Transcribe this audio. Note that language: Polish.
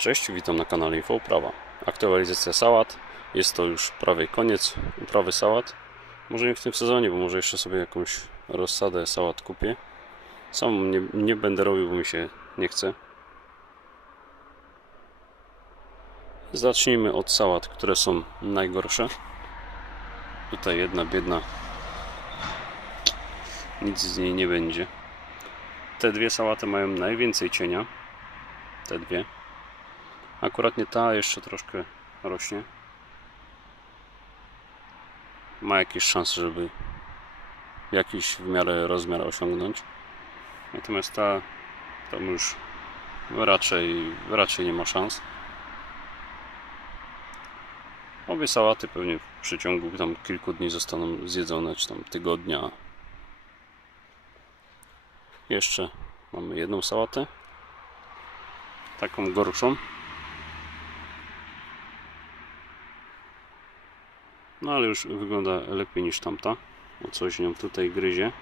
Cześć, witam na kanale Info Uprawa. Aktualizacja sałat. Jest to już prawie koniec uprawy sałat. Może nie w tym sezonie, bo może jeszcze sobie jakąś rozsadę sałat kupię. Sam nie, nie będę robił, bo mi się nie chce. Zacznijmy od sałat, które są najgorsze. Tutaj jedna biedna. Nic z niej nie będzie. Te dwie sałaty mają najwięcej cienia. Te dwie. Akurat nie ta jeszcze troszkę rośnie. Ma jakieś szanse, żeby jakiś w miarę rozmiar osiągnąć. Natomiast ta tam już raczej, raczej nie ma szans. Obie sałaty pewnie w przeciągu tam kilku dni zostaną zjedzone, czy tam tygodnia. Jeszcze mamy jedną sałatę. Taką gorszą. No ale już wygląda lepiej niż tamta. Bo coś nią tutaj gryzie.